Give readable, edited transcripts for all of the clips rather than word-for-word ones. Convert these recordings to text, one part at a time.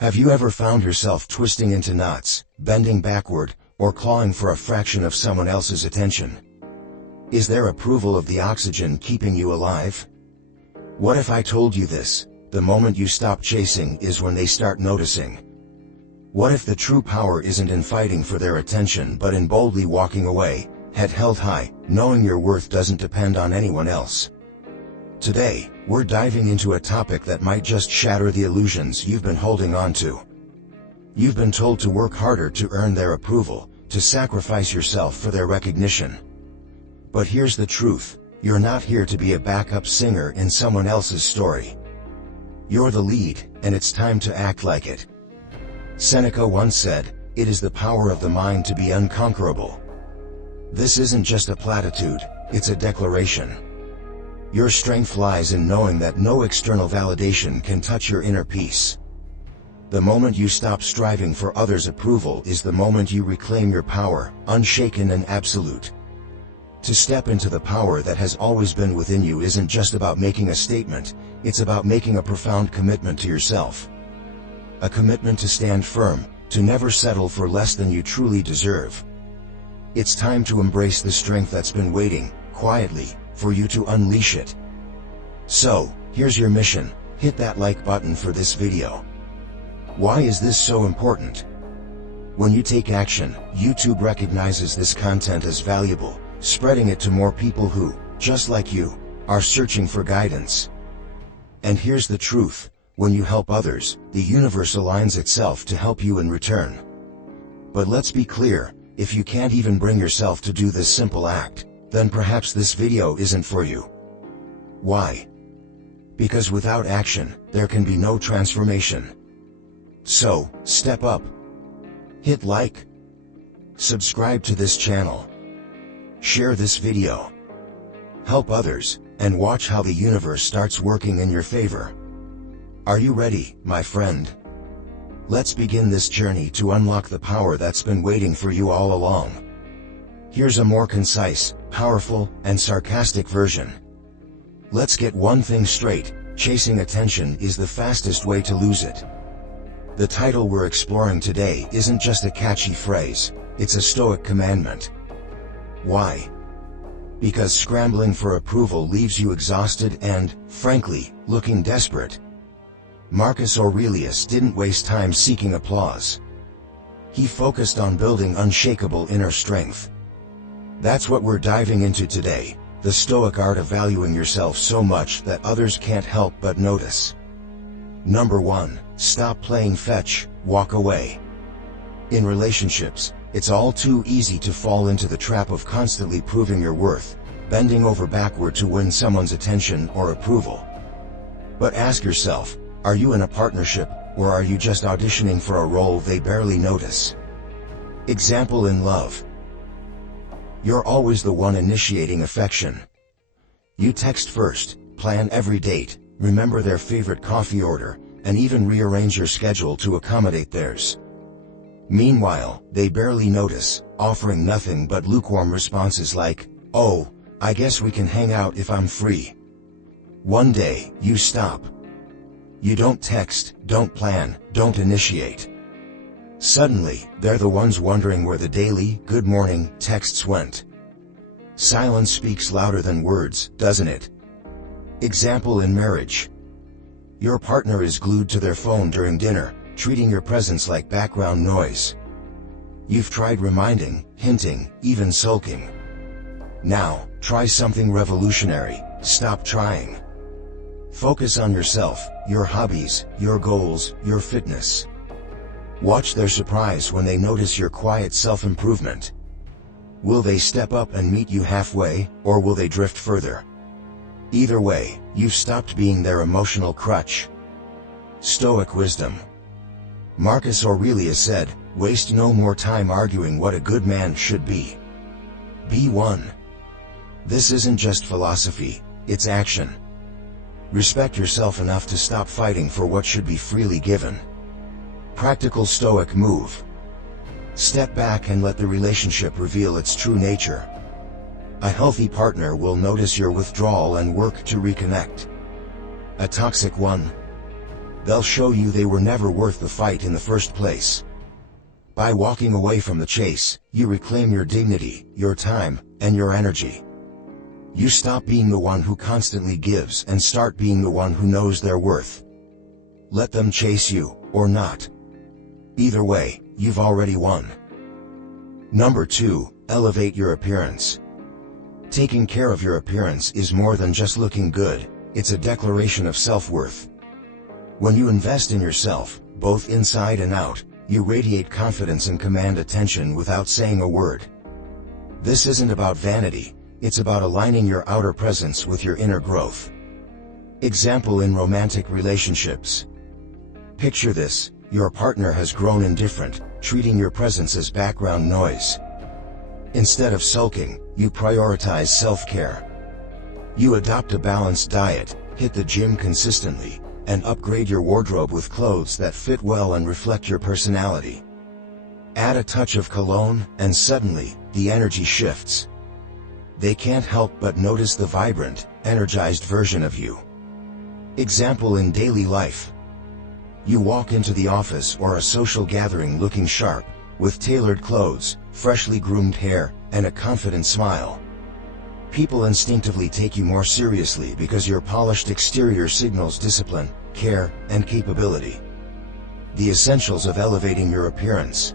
Have you ever found yourself twisting into knots, bending backward, or clawing for a fraction of someone else's attention? Is their approval of the oxygen keeping you alive? What if I told you this: the moment you stop chasing is when they start noticing? What if the true power isn't in fighting for their attention but in boldly walking away, head held high, knowing your worth doesn't depend on anyone else? Today, we're diving into a topic that might just shatter the illusions you've been holding on to. You've been told to work harder to earn their approval, to sacrifice yourself for their recognition. But here's the truth: you're not here to be a backup singer in someone else's story. You're the lead, and it's time to act like it. Seneca once said, "It is the power of the mind to be unconquerable." This isn't just a platitude, it's a declaration. Your strength lies in knowing that no external validation can touch your inner peace. The moment you stop striving for others' approval is the moment you reclaim your power, unshaken and absolute. To step into the power that has always been within you isn't just about making a statement, it's about making a profound commitment to yourself. A commitment to stand firm, to never settle for less than you truly deserve. It's time to embrace the strength that's been waiting, quietly, for you to unleash it. So, here's your mission: hit that like button for this video. Why is this so important? When you take action, YouTube recognizes this content as valuable, spreading it to more people who, just like you, are searching for guidance. And here's the truth: when you help others, the universe aligns itself to help you in return. But let's be clear, if you can't even bring yourself to do this simple act, then perhaps this video isn't for you. Why? Because without action, there can be no transformation. So, step up. Hit like. Subscribe to this channel. Share this video. Help others, and watch how the universe starts working in your favor. Are you ready, my friend? Let's begin this journey to unlock the power that's been waiting for you all along. Here's a more concise, powerful, and sarcastic version. Let's get one thing straight: chasing attention is the fastest way to lose it. The title we're exploring today isn't just a catchy phrase, it's a Stoic commandment. Why? Because scrambling for approval leaves you exhausted and, frankly, looking desperate. Marcus Aurelius didn't waste time seeking applause. He focused on building unshakable inner strength. That's what we're diving into today: the Stoic art of valuing yourself so much that others can't help but notice. Number 1. Stop playing fetch, walk away. In relationships, it's all too easy to fall into the trap of constantly proving your worth, bending over backward to win someone's attention or approval. But ask yourself, are you in a partnership, or are you just auditioning for a role they barely notice? Example in love. You're always the one initiating affection. You text first, plan every date, remember their favorite coffee order, and even rearrange your schedule to accommodate theirs. Meanwhile, they barely notice, offering nothing but lukewarm responses like, "Oh, I guess we can hang out if I'm free." One day, you stop. You don't text, don't plan, don't initiate. Suddenly, they're the ones wondering where the daily "good morning" texts went. Silence speaks louder than words, doesn't it? Example in marriage. Your partner is glued to their phone during dinner, treating your presence like background noise. You've tried reminding, hinting, even sulking. Now, try something revolutionary: stop trying. Focus on yourself, your hobbies, your goals, your fitness. Watch their surprise when they notice your quiet self-improvement. Will they step up and meet you halfway, or will they drift further? Either way, you've stopped being their emotional crutch. Stoic wisdom. Marcus Aurelius said, "Waste no more time arguing what a good man should be. Be one." This isn't just philosophy, it's action. Respect yourself enough to stop fighting for what should be freely given. Practical Stoic move. Step back and let the relationship reveal its true nature. A healthy partner will notice your withdrawal and work to reconnect. A toxic one they'll show you they were never worth the fight in the first place. By walking away from the chase, you reclaim your dignity, your time, and your energy. You stop being the one who constantly gives and start being the one who knows their worth. Let them chase you, or not. Either way, you've already won. Number 2, elevate your appearance. Taking care of your appearance is more than just looking good, it's a declaration of self-worth. When you invest in yourself, both inside and out, you radiate confidence and command attention without saying a word. This isn't about vanity, it's about aligning your outer presence with your inner growth. Example in romantic relationships. Picture this, your partner has grown indifferent, treating your presence as background noise. Instead of sulking, you prioritize self-care. You adopt a balanced diet, hit the gym consistently, and upgrade your wardrobe with clothes that fit well and reflect your personality. Add a touch of cologne, and suddenly, the energy shifts. They can't help but notice the vibrant, energized version of you. Example in daily life. You walk into the office or a social gathering looking sharp, with tailored clothes, freshly groomed hair, and a confident smile. People instinctively take you more seriously because your polished exterior signals discipline, care, and capability. The essentials of elevating your appearance.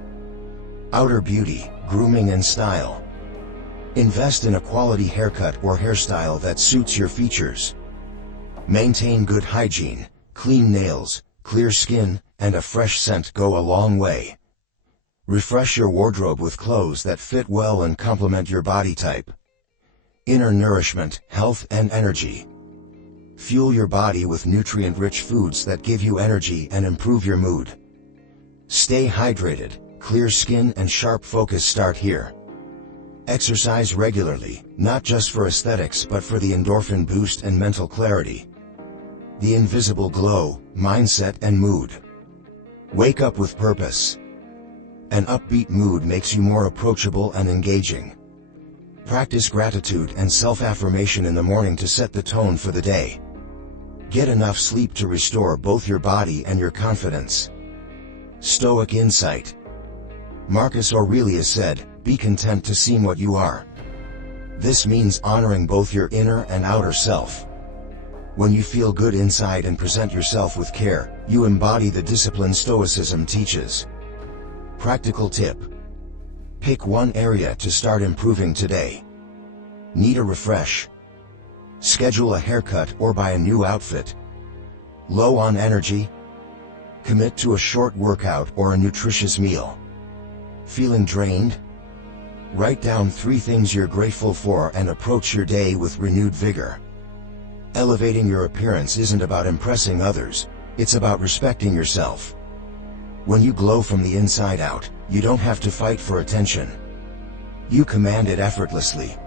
Outer beauty, grooming and style. Invest in a quality haircut or hairstyle that suits your features. Maintain good hygiene, clean nails, clear skin, and a fresh scent go a long way. Refresh your wardrobe with clothes that fit well and complement your body type. Inner nourishment, health and energy. Fuel your body with nutrient-rich foods that give you energy and improve your mood. Stay hydrated, clear skin and sharp focus start here. Exercise regularly, not just for aesthetics but for the endorphin boost and mental clarity. The invisible glow, mindset and mood. Wake up with purpose. An upbeat mood makes you more approachable and engaging. Practice gratitude and self-affirmation in the morning to set the tone for the day. Get enough sleep to restore both your body and your confidence. Stoic insight. Marcus Aurelius said, "Be content to seem what you are." This means honoring both your inner and outer self. When you feel good inside and present yourself with care, you embody the discipline Stoicism teaches. Practical tip. Pick one area to start improving today. Need a refresh? Schedule a haircut or buy a new outfit. Low on energy? Commit to a short workout or a nutritious meal. Feeling drained? Write down 3 things you're grateful for and approach your day with renewed vigor. Elevating your appearance isn't about impressing others, it's about respecting yourself. When you glow from the inside out, you don't have to fight for attention. You command it effortlessly.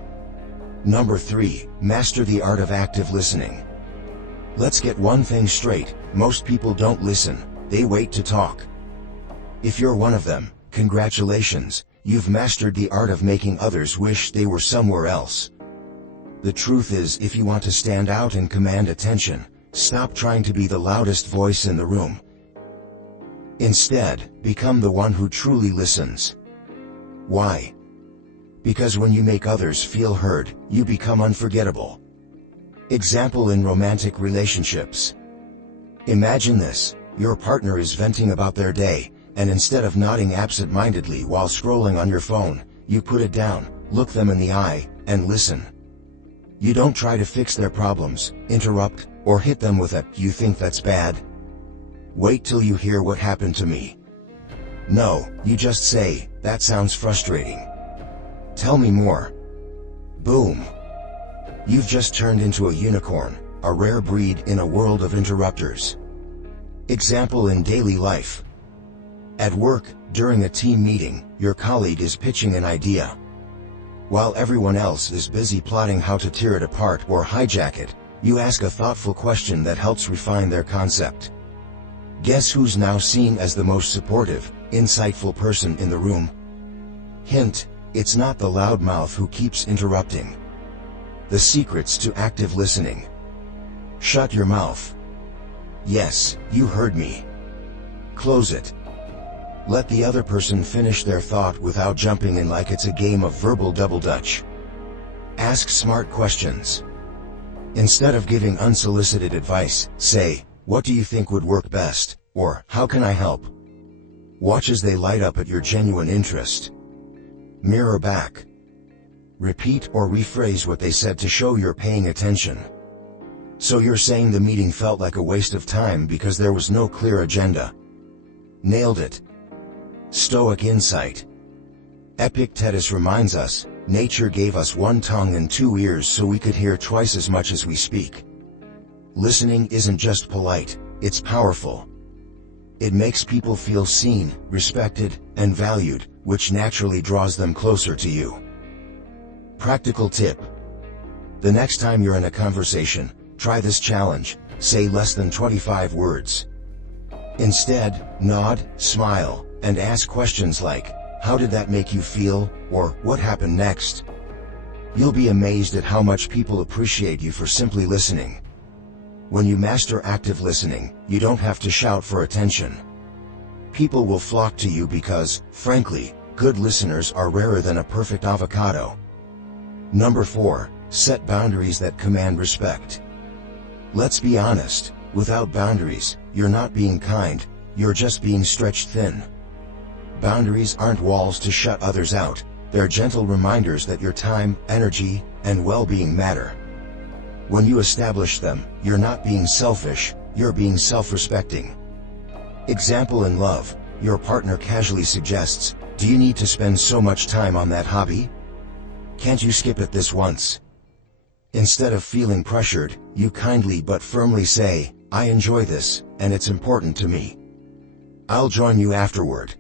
Number 3, master the art of active listening. Let's get one thing straight, most people don't listen, they wait to talk. If you're one of them, congratulations, you've mastered the art of making others wish they were somewhere else. The truth is, if you want to stand out and command attention, stop trying to be the loudest voice in the room. Instead, become the one who truly listens. Why? Because when you make others feel heard, you become unforgettable. Example in romantic relationships. Imagine this, your partner is venting about their day, and instead of nodding absent-mindedly while scrolling on your phone, you put it down, look them in the eye, and listen. You don't try to fix their problems, interrupt, or hit them with a, "You think that's bad? Wait till you hear what happened to me." No, you just say, "That sounds frustrating. Tell me more." Boom. You've just turned into a unicorn, a rare breed in a world of interrupters. Example in daily life. At work, during a team meeting, your colleague is pitching an idea. While everyone else is busy plotting how to tear it apart or hijack it, you ask a thoughtful question that helps refine their concept. Guess who's now seen as the most supportive, insightful person in the room? Hint, it's not the loudmouth who keeps interrupting. The secrets to active listening. Shut your mouth. Yes, you heard me. Close it. Let the other person finish their thought without jumping in like it's a game of verbal double dutch. Ask smart questions. Instead of giving unsolicited advice, say, "What do you think would work best?" or "How can I help?" Watch as they light up at your genuine interest. Mirror back. Repeat or rephrase what they said to show you're paying attention. So you're saying the meeting felt like a waste of time because there was no clear agenda. Nailed it. Stoic insight. Epictetus reminds us, nature gave us one tongue and two ears so we could hear twice as much as we speak. Listening isn't just polite, it's powerful. It makes people feel seen, respected, and valued, which naturally draws them closer to you. Practical tip. The next time you're in a conversation, try this challenge: say less than 25 words. Instead, nod, smile, and ask questions like, "How did that make you feel?" or "What happened next?" You'll be amazed at how much people appreciate you for simply listening. When you master active listening, you don't have to shout for attention. People will flock to you because, frankly, good listeners are rarer than a perfect avocado. Number 4, set boundaries that command respect. Let's be honest, without boundaries, you're not being kind, you're just being stretched thin. Boundaries aren't walls to shut others out, they're gentle reminders that your time, energy, and well-being matter. When you establish them, you're not being selfish, you're being self-respecting. Example in love, your partner casually suggests, "Do you need to spend so much time on that hobby? Can't you skip it this once?" Instead of feeling pressured, you kindly but firmly say, "I enjoy this, and it's important to me. I'll join you afterward."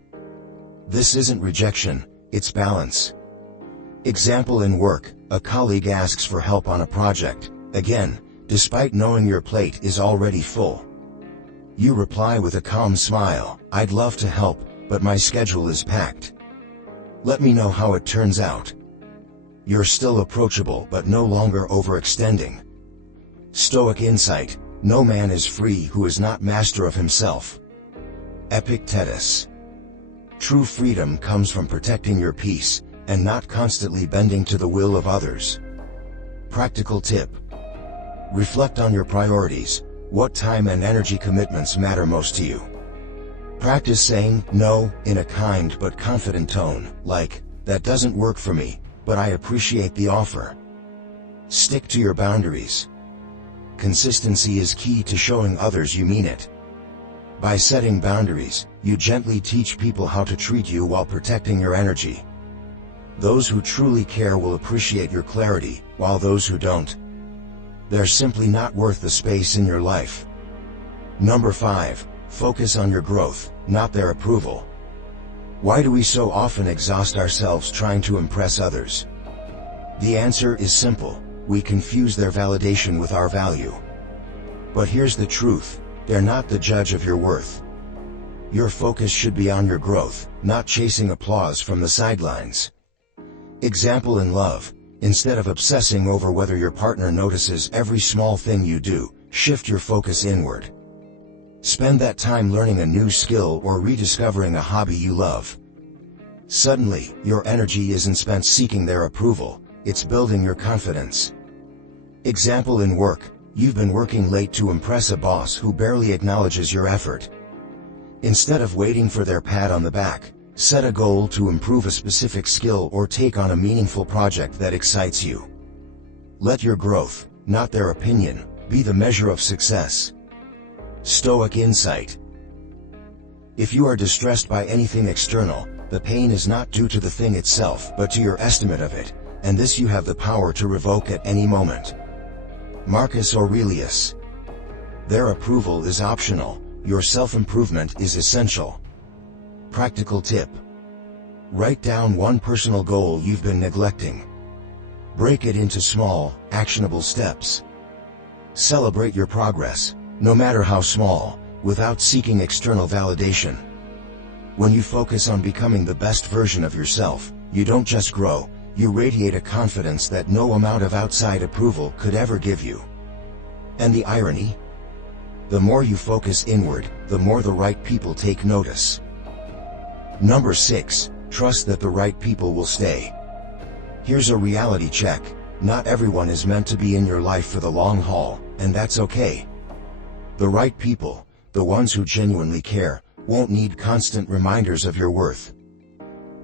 This isn't rejection, it's balance. Example in work, a colleague asks for help on a project, again, despite knowing your plate is already full. You reply with a calm smile, "I'd love to help, but my schedule is packed. Let me know how it turns out." You're still approachable but no longer overextending. Stoic insight, no man is free who is not master of himself. Epictetus. True freedom comes from protecting your peace, and not constantly bending to the will of others. Practical tip. Reflect on your priorities. What time and energy commitments matter most to you? Practice saying no in a kind but confident tone, like, "That doesn't work for me, but I appreciate the offer." Stick to your boundaries. Consistency is key to showing others you mean it. By setting boundaries, you gently teach people how to treat you while protecting your energy. Those who truly care will appreciate your clarity, while those who don't, they're simply not worth the space in your life. Number 5, focus on your growth, not their approval. Why do we so often exhaust ourselves trying to impress others? The answer is simple: we confuse their validation with our value. But here's the truth, they're not the judge of your worth. Your focus should be on your growth, not chasing applause from the sidelines. Example in love, instead of obsessing over whether your partner notices every small thing you do, shift your focus inward. Spend that time learning a new skill or rediscovering a hobby you love. Suddenly, your energy isn't spent seeking their approval, it's building your confidence. Example in work, you've been working late to impress a boss who barely acknowledges your effort. Instead of waiting for their pat on the back, set a goal to improve a specific skill or take on a meaningful project that excites you. Let your growth, not their opinion, be the measure of success. Stoic insight. If you are distressed by anything external, the pain is not due to the thing itself but to your estimate of it, and this you have the power to revoke at any moment. Marcus Aurelius. Their approval is optional, your self-improvement is essential. Practical tip. Write down one personal goal you've been neglecting. Break it into small, actionable steps. Celebrate your progress, no matter how small, without seeking external validation. When you focus on becoming the best version of yourself, you don't just grow, you radiate a confidence that no amount of outside approval could ever give you. And the irony? The more you focus inward, the more the right people take notice. Number 6. Trust that the right people will stay. Here's a reality check. Not everyone is meant to be in your life for the long haul, and that's okay. The right people, the ones who genuinely care, won't need constant reminders of your worth.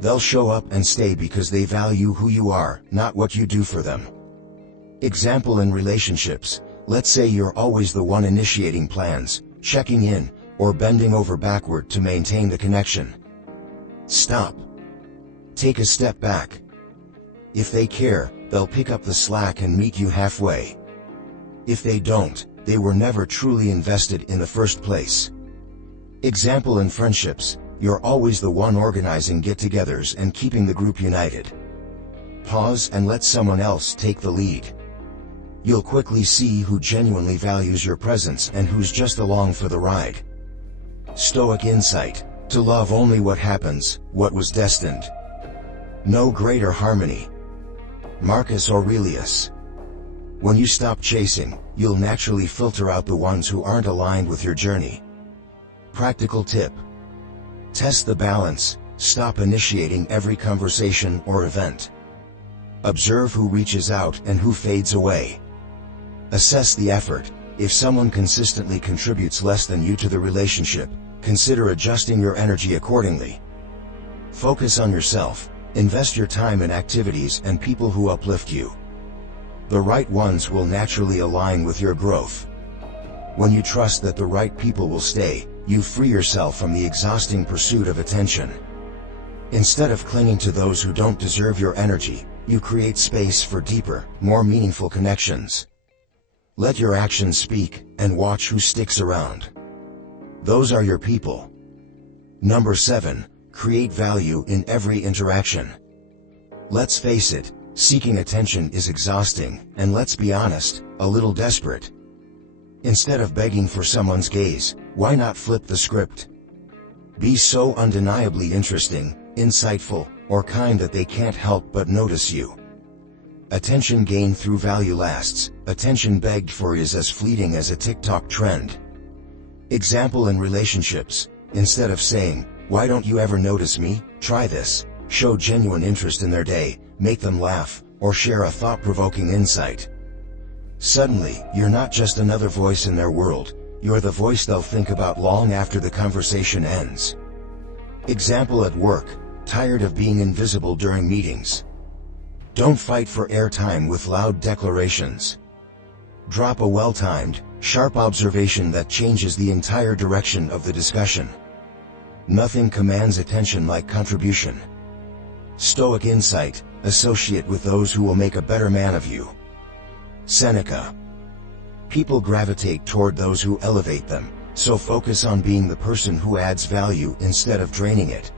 They'll show up and stay because they value who you are, not what you do for them. Example in relationships. Let's say you're always the one initiating plans, checking in, or bending over backward to maintain the connection. Stop. Take a step back. If they care, they'll pick up the slack and meet you halfway. If they don't, they were never truly invested in the first place. Example in friendships. You're always the one organizing get-togethers and keeping the group united. Pause and let someone else take the lead. You'll quickly see who genuinely values your presence and who's just along for the ride. Stoic insight. To love only what happens, what was destined. No greater harmony. Marcus Aurelius. When you stop chasing, you'll naturally filter out the ones who aren't aligned with your journey. Practical tip. Test the balance. Stop initiating every conversation or event. Observe who reaches out and who fades away. Assess the effort. If someone consistently contributes less than you to the relationship, consider adjusting your energy accordingly. Focus on yourself. Invest your time in activities and people who uplift you. The right ones will naturally align with your growth. When you trust that the right people will stay, you free yourself from the exhausting pursuit of attention. Instead of clinging to those who don't deserve your energy, you create space for deeper, more meaningful connections. Let your actions speak, and watch who sticks around. Those are your people. Number 7. Create value in every interaction. Let's face it, seeking attention is exhausting, and let's be honest, a little desperate. Instead of begging for someone's gaze, why not flip the script? Be so undeniably interesting, insightful, or kind that they can't help but notice you. Attention gained through value lasts. Attention begged for is as fleeting as a TikTok trend. Example in relationships. Instead of saying, "Why don't you ever notice me?" try this. Show genuine interest in their day, make them laugh, or share a thought-provoking insight. Suddenly, you're not just another voice in their world, you're the voice they'll think about long after the conversation ends. Example at work. Tired of being invisible during meetings? Don't fight for airtime with loud declarations. Drop a well-timed, sharp observation that changes the entire direction of the discussion. Nothing commands attention like contribution. Stoic insight. Associate with those who will make a better man of you. Seneca. People gravitate toward those who elevate them, so focus on being the person who adds value instead of draining it.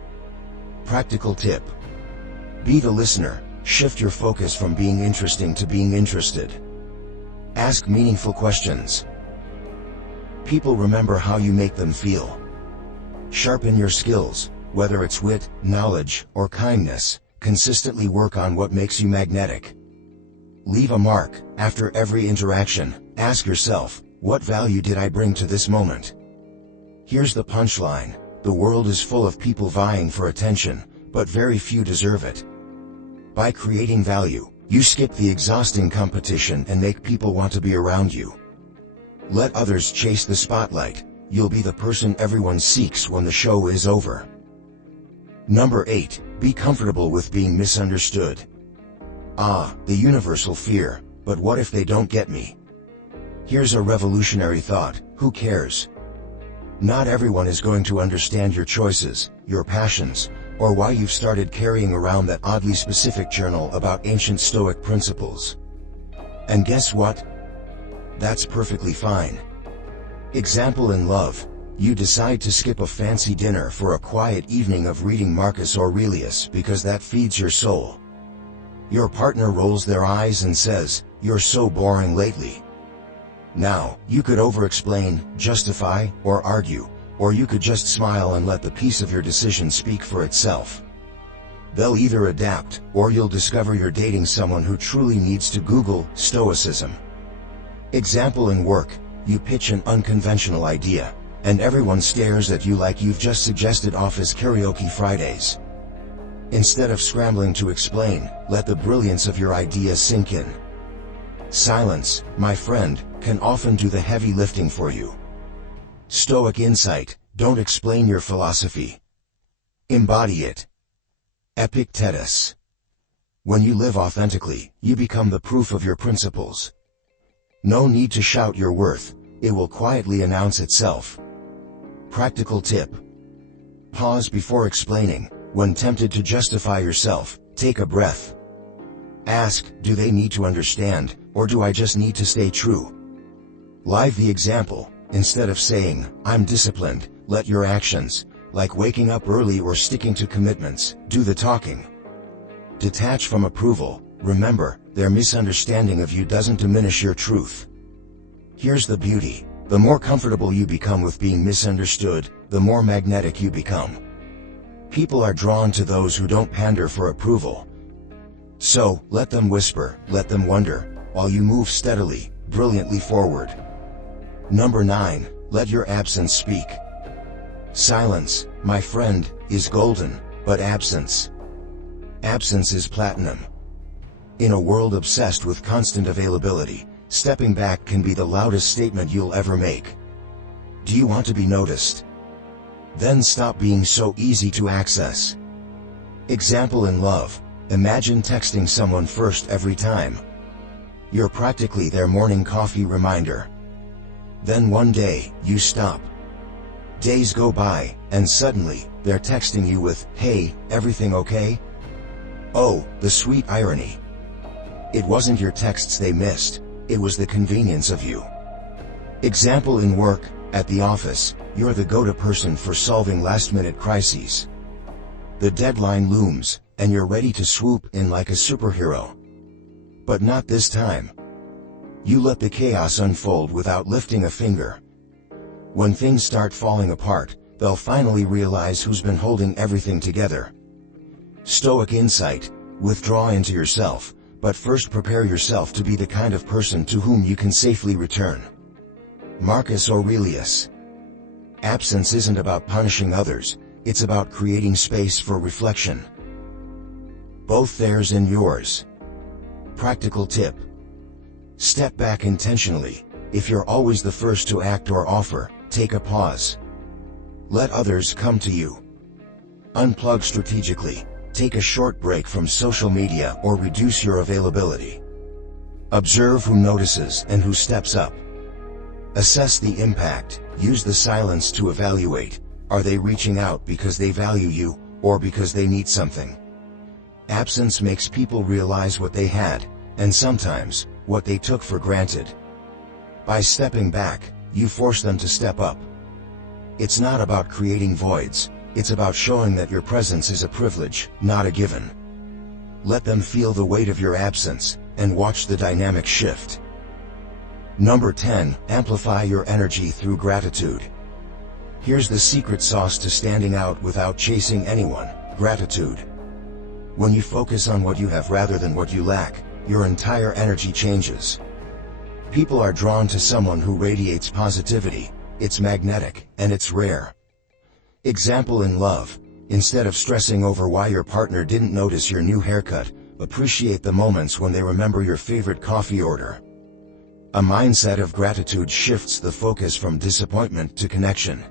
Practical tip. Be the listener. Shift your focus from being interesting to being interested. Ask meaningful questions. People remember how you make them feel. Sharpen your skills, whether it's wit, knowledge, or kindness. Consistently work on what makes you magnetic. Leave a mark. After every interaction, ask yourself, what value did I bring to this moment? Here's the punchline. The world is full of people vying for attention, but very few deserve it. By creating value, you skip the exhausting competition and make people want to be around you. Let others chase the spotlight. You'll be the person everyone seeks when the show is over. Number 8. Be comfortable with being misunderstood. The universal fear, but what if they don't get me? Here's a revolutionary thought. Who cares? Not everyone is going to understand your choices, your passions, or why you've started carrying around that oddly specific journal about ancient Stoic principles. And guess what? That's perfectly fine. Example in love. You decide to skip a fancy dinner for a quiet evening of reading Marcus Aurelius because that feeds your soul. Your partner rolls their eyes and says, "You're so boring lately." Now, you could over-explain, justify, or argue, or you could just smile and let the piece of your decision speak for itself. They'll either adapt, or you'll discover you're dating someone who truly needs to Google Stoicism. Example in work. you pitch an unconventional idea, and everyone stares at you like you've just suggested office karaoke Fridays. Instead of scrambling to explain, let the brilliance of your idea sink in. Silence, my friend, can often do the heavy lifting for you. Stoic insight: don't explain your philosophy. Embody it. Epictetus. When you live authentically, you become the proof of your principles. No need to shout your worth, it will quietly announce itself. Practical tip: pause before explaining. When tempted to justify yourself, take a breath. Ask, do they need to understand, or do I just need to stay true? Live the example. Instead of saying, I'm disciplined, let your actions, like waking up early or sticking to commitments, do the talking. Detach from approval. Remember, their misunderstanding of you doesn't diminish your truth. Here's the beauty: the more comfortable you become with being misunderstood, the more magnetic you become. People are drawn to those who don't pander for approval. So, let them whisper, let them wonder, while you move steadily, brilliantly forward. Number 9. Let your absence speak. Silence, my friend, is golden, but absence is platinum. In a world obsessed with constant availability, stepping back can be the loudest statement you'll ever make. Do you want to be noticed? Then stop being so easy to access. Example in love: imagine texting someone first every time. You're practically their morning coffee reminder. Then one day, you stop. Days go by, and suddenly, they're texting you with, "Hey, everything okay?" Oh, the sweet irony. It wasn't your texts they missed, it was the convenience of you. Example in work: at the office, you're the go-to person for solving last-minute crises. The deadline looms, and you're ready to swoop in like a superhero. But not this time. You let the chaos unfold without lifting a finger. When things start falling apart, they'll finally realize who's been holding everything together. Stoic insight: withdraw into yourself, but first prepare yourself to be the kind of person to whom you can safely return. Marcus Aurelius. Absence isn't about punishing others, it's about creating space for reflection. Both theirs and yours. Practical tip: step back intentionally. If you're always the first to act or offer, take a pause. Let others come to you. Unplug strategically. Take a short break from social media or reduce your availability. Observe who notices and who steps up. Assess the impact. Use the silence to evaluate. Are they reaching out because they value you, or because they need something? Absence makes people realize what they had, and sometimes, what they took for granted. By stepping back, you force them to step up. It's not about creating voids, it's about showing that your presence is a privilege, not a given. Let them feel the weight of your absence, and watch the dynamic shift. Number 10. Amplify your energy through gratitude. Here's the secret sauce to standing out without chasing anyone: gratitude. When you focus on what you have rather than what you lack, your entire energy changes. People are drawn to someone who radiates positivity. It's magnetic, and it's rare. Example in love: instead of stressing over why your partner didn't notice your new haircut, appreciate the moments when they remember your favorite coffee order. A mindset of gratitude shifts the focus from disappointment to connection.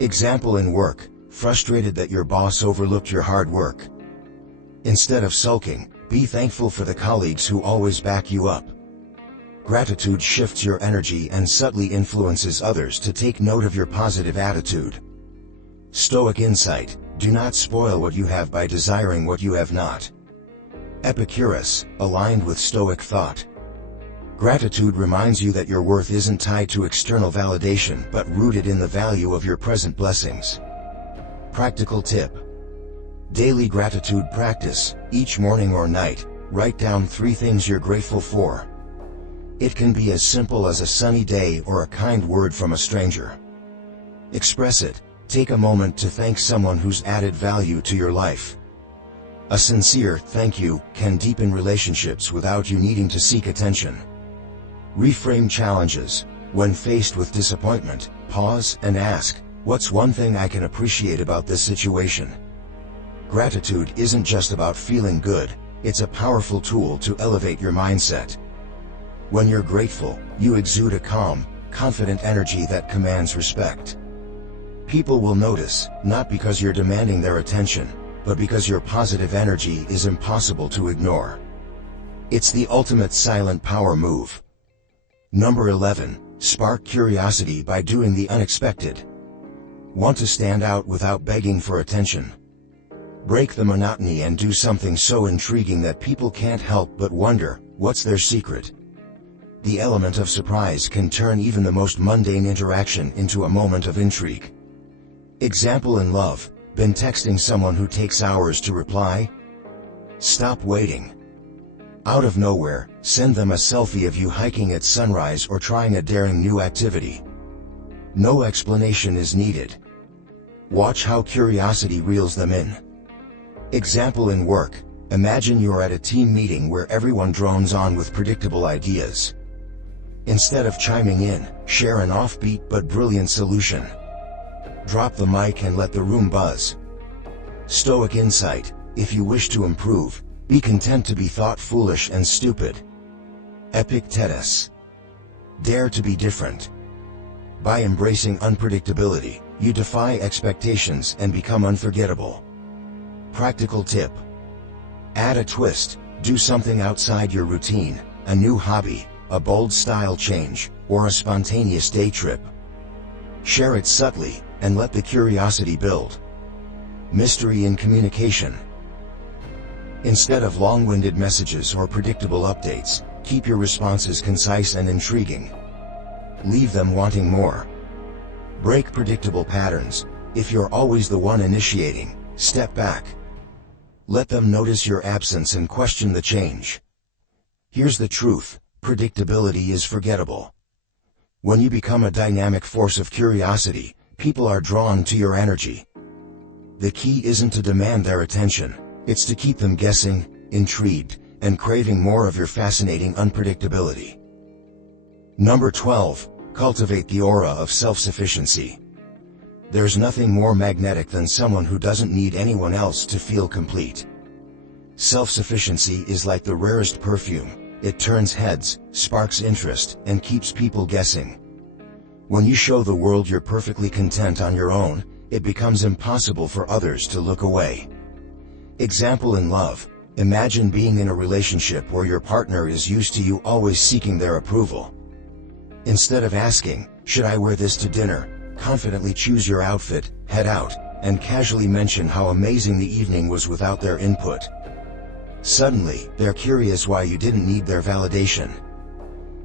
Example in work: frustrated that your boss overlooked your hard work. Instead of sulking, be thankful for the colleagues who always back you up. Gratitude shifts your energy and subtly influences others to take note of your positive attitude. Stoic insight: do not spoil what you have by desiring what you have not. Epicurus, aligned with Stoic thought. Gratitude reminds you that your worth isn't tied to external validation but rooted in the value of your present blessings. Practical tip: daily gratitude practice. Each morning or night, write down 3 things you're grateful for. It can be as simple as a sunny day or a kind word from a stranger. Express it. Take a moment to thank someone who's added value to your life. A sincere thank you can deepen relationships without you needing to seek attention. Reframe challenges. When faced with disappointment, pause and ask, what's one thing I can appreciate about this situation? Gratitude isn't just about feeling good, it's a powerful tool to elevate your mindset. When you're grateful, you exude a calm, confident energy that commands respect. People will notice, not because you're demanding their attention, but because your positive energy is impossible to ignore. It's the ultimate silent power move. Number 11. Spark curiosity by doing the unexpected. Want to stand out without begging for attention? Break the monotony and do something so intriguing that people can't help but wonder, what's their secret? The element of surprise can turn even the most mundane interaction into a moment of intrigue. Example in love, been texting someone who takes hours to reply? Stop waiting. Out of nowhere, send them a selfie of you hiking at sunrise or trying a daring new activity. No explanation is needed. Watch how curiosity reels them in. Example in work, imagine you're at a team meeting where everyone drones on with predictable ideas. Instead of chiming in, share an offbeat but brilliant solution. Drop the mic and let the room buzz. Stoic insight, if you wish to improve, be content to be thought foolish and stupid. Epictetus. Dare to be different. By embracing unpredictability, you defy expectations and become unforgettable. Practical tip. Add a twist, do something outside your routine, a new hobby, a bold style change, or a spontaneous day trip. Share it subtly, and let the curiosity build. Mystery in communication. Instead of long-winded messages or predictable updates, keep your responses concise and intriguing. Leave them wanting more. Break predictable patterns. If you're always the one initiating, step back. Let them notice your absence and question the change. Here's the truth, predictability is forgettable. When you become a dynamic force of curiosity, people are drawn to your energy. The key isn't to demand their attention, it's to keep them guessing, intrigued, and craving more of your fascinating unpredictability. Number 12. Cultivate the aura of self-sufficiency. There's nothing more magnetic than someone who doesn't need anyone else to feel complete. Self-sufficiency is like the rarest perfume. It turns heads, sparks interest, and keeps people guessing. When you show the world you're perfectly content on your own, it becomes impossible for others to look away. Example in love, imagine being in a relationship where your partner is used to you always seeking their approval. Instead of asking, should I wear this to dinner, confidently choose your outfit, head out, and casually mention how amazing the evening was without their input. Suddenly, they're curious why you didn't need their validation.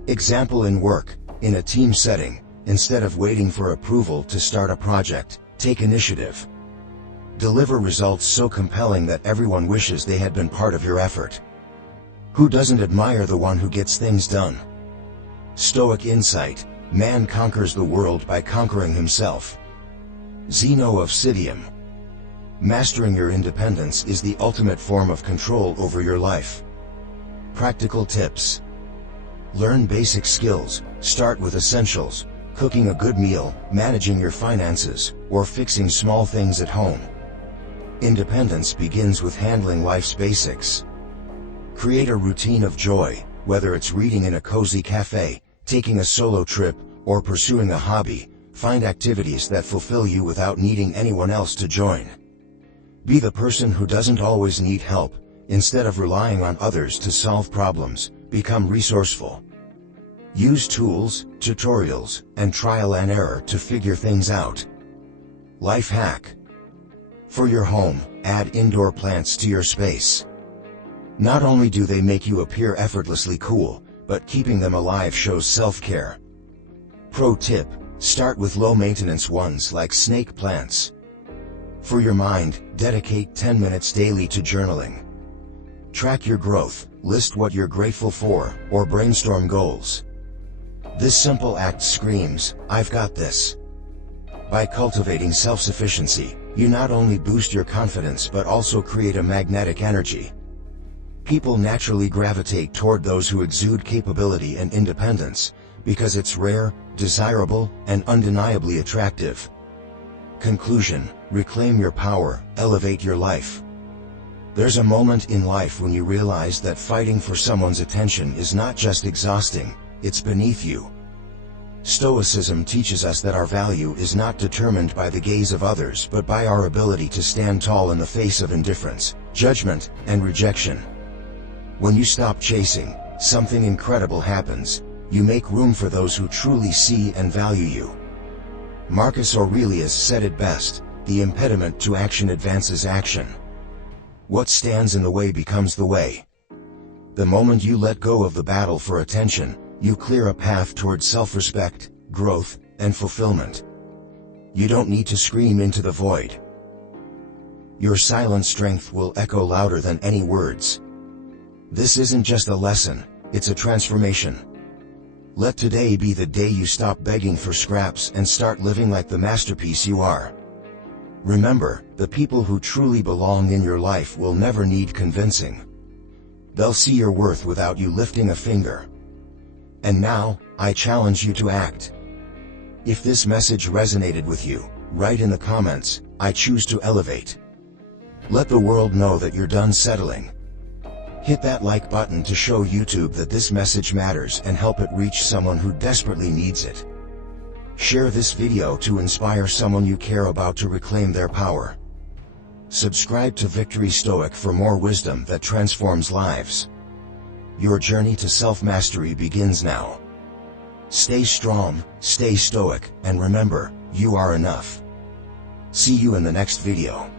Example in work, in a team setting, instead of waiting for approval to start a project, take initiative. Deliver results so compelling that everyone wishes they had been part of your effort. Who doesn't admire the one who gets things done? Stoic insight, man conquers the world by conquering himself. Zeno of Citium. Mastering your independence is the ultimate form of control over your life. Practical tips. Learn basic skills, start with essentials, cooking a good meal, managing your finances, or fixing small things at home. Independence begins with handling life's basics. Create a routine of joy, whether it's reading in a cozy cafe, taking a solo trip, or pursuing a hobby. Find activities that fulfill you without needing anyone else to join. Be the person who doesn't always need help. Instead of relying on others to solve problems, become resourceful. Use tools, tutorials, and trial and error to figure things out. Life hack. For your home, add indoor plants to your space. Not only do they make you appear effortlessly cool, but keeping them alive shows self-care. Pro tip, start with low-maintenance ones like snake plants. For your mind, dedicate 10 minutes daily to journaling. Track your growth, list what you're grateful for, or brainstorm goals. This simple act screams, "I've got this." By cultivating self-sufficiency, you not only boost your confidence but also create a magnetic energy. People naturally gravitate toward those who exude capability and independence, because it's rare, desirable, and undeniably attractive. Conclusion: reclaim your power, elevate your life. There's a moment in life when you realize that fighting for someone's attention is not just exhausting, it's beneath you. Stoicism teaches us that our value is not determined by the gaze of others but by our ability to stand tall in the face of indifference, judgment, and rejection. When you stop chasing, something incredible happens. You make room for those who truly see and value you. Marcus Aurelius said it best: the impediment to action advances action. What stands in the way becomes the way. The moment you let go of the battle for attention, you clear a path toward self-respect, growth, and fulfillment. You don't need to scream into the void. Your silent strength will echo louder than any words. This isn't just a lesson, it's a transformation. Let today be the day you stop begging for scraps and start living like the masterpiece you are. Remember, the people who truly belong in your life will never need convincing. They'll see your worth without you lifting a finger. And now, I challenge you to act. If this message resonated with you, write in the comments, "I choose to elevate." Let the world know that you're done settling. Hit that like button to show YouTube that this message matters and help it reach someone who desperately needs it. Share this video to inspire someone you care about to reclaim their power. Subscribe to Victory Stoic for more wisdom that transforms lives. Your journey to self-mastery begins now. Stay strong, stay stoic, and remember, you are enough. See you in the next video.